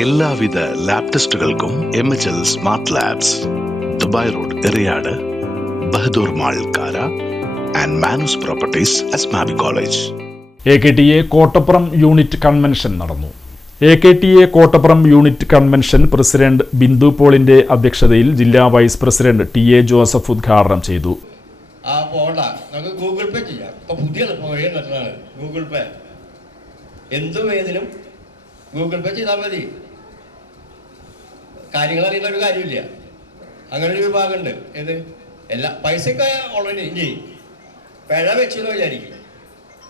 എല്ലാവിധ lab ടെസ്റ്റുകൾക്കും M H L smart labs Dubai road Eriyad Bahadur mall Kara and Manoos properties Asmabi college. A K T A Kottappuram unit convention നടന്നു. A K T A Kottappuram unit convention president Bindu പോളിന്റെ അധ്യക്ഷതയിൽ ജില്ലാ vice president T A Joseph ഉദ്ഘാടനം ചെയ്തു. ആ പോണ്ട. നമുക്ക് Google പേ ചെയ്യാം. ഇപ്പൊ പുതിയ ഗൂഗിൾ പേ. എന്തും ഗൂഗിൾ പേ ചെയ്താൽ മതി. കാര്യങ്ങൾ അറിയുന്ന ഒരു കാര്യമില്ല. അങ്ങനെ ഒരു വിഭാഗമുണ്ട്. ഏത്? എല്ലാ പൈസയൊക്കെ ഓൾറെഡി ഇനി പിഴ വെച്ചു എന്ന് വിചാരിക്കും.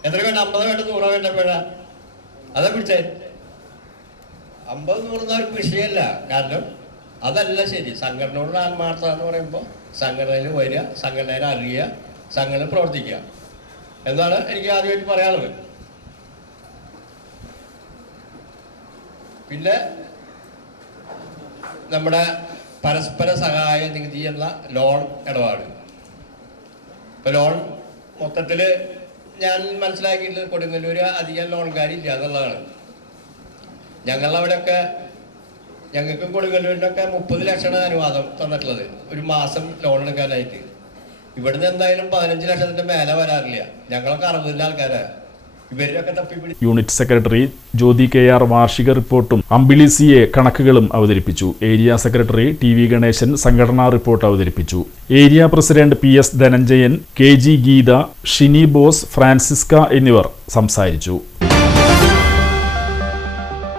എത്ര വേണ്ട? അമ്പത് വേണ്ട? നൂറോ വേണ്ട പിഴ? അതാ പിടിച്ചേ. അമ്പത് നൂറ് അവർക്ക് വിഷയമല്ല. കാരണം അതല്ല ശരി. സംഘടനയോടുള്ള ആത്മാർത്ഥത എന്ന് പറയുമ്പോൾ സംഘടനയിൽ വരിക സംഘടനയിൽ അറിയുക സംഘടന പ്രവർത്തിക്കുക. എന്നാണ് എനിക്ക് ആദ്യമായിട്ട് പറയാനുള്ളത്. പിന്നെ നമ്മുടെ പരസ്പര സഹായ നികുതി എന്ന ലോൺ ഇടപാട്. ഇപ്പൊ ലോൺ മൊത്തത്തിൽ ഞാൻ മനസ്സിലാക്കിയിട്ടുള്ളത് കൊടുങ്ങല്ലൂർ അധികം ലോൺകാരില്ല എന്നുള്ളതാണ്. ഞങ്ങളവിടെയൊക്കെ ഞങ്ങൾക്കും കൊടുങ്ങല്ലൂരിനൊക്കെ മുപ്പത് ലക്ഷമാണ് അനുവാദം തന്നിട്ടുള്ളത്. ഒരു മാസം ലോൺ എടുക്കാനായിട്ട്. ഇവിടുന്ന് എന്തായാലും പതിനഞ്ച് ലക്ഷത്തിന്റെ മേലെ വരാറില്ല. ഞങ്ങളൊക്കെ അറുപതിലെ ആൾക്കാരാണ് unit secretary Jyothi K R വാർഷിക റിപ്പോർട്ടും അമ്പിളി സി എ കണക്കുകളും അവതരിപ്പിച്ചു. Area secretary T V Ganesan സംഘടനാ റിപ്പോർട്ട് അവതരിപ്പിച്ചു. Area president P S Dhananjayan K G Geetha Shini Bose Francisca എന്നിവർ സംസാരിച്ചു.